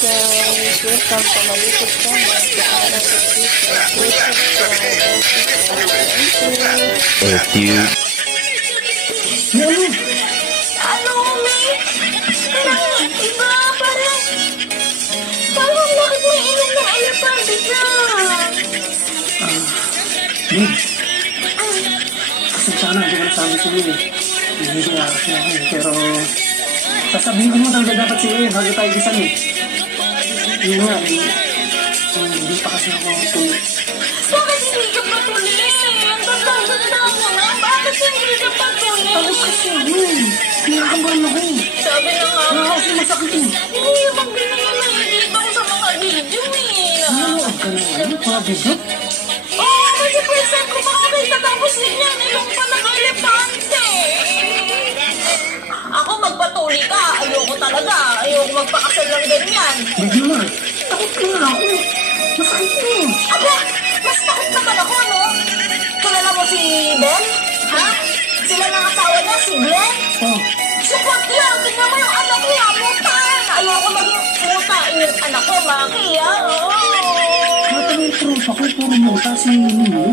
guys, welcome to my YouTube channel. Please subscribe and A few. Ano, May? Parang iba, parang bakit may ilong ng elephant bigla? Babe, pasensya ka na, hindi ko nasabi sa'yo eh. Hindi ko ako siya pero sasabihin ko mo talaga dapat sa'yo eh, bago tayo gisan eh. Yun nga, hindi pa kasi ako tuloy. Bakit hindi ka patuloy? Ang ganda mo na, bakit hindi ka patuloy? Ako kasi kinakabahan ako. Sabi na nga, Kasi masakit eh. hindi naman binigay na sa mga video eh. Ano ka na ano? Mga video? Oo, kasi first time ko makakita tapos niya nilong pa ng elepante. Ako magpatuloy ka, ayoko talaga. Ayoko magpakasal ng ganyan. Babe naman, takot ka na ako. Masakit na eh. Aba, mas takot naman ako, no? Kilala mo si Ben? Ha? Sila ng asawa niya, si Glenn? Oh, Support yan! Tingnan mo yung anak niya, mutan! Ayoko maging mutain yung anak ko, Maki, ha? Oo! kaya yung tropa ko, puro muta si Nino.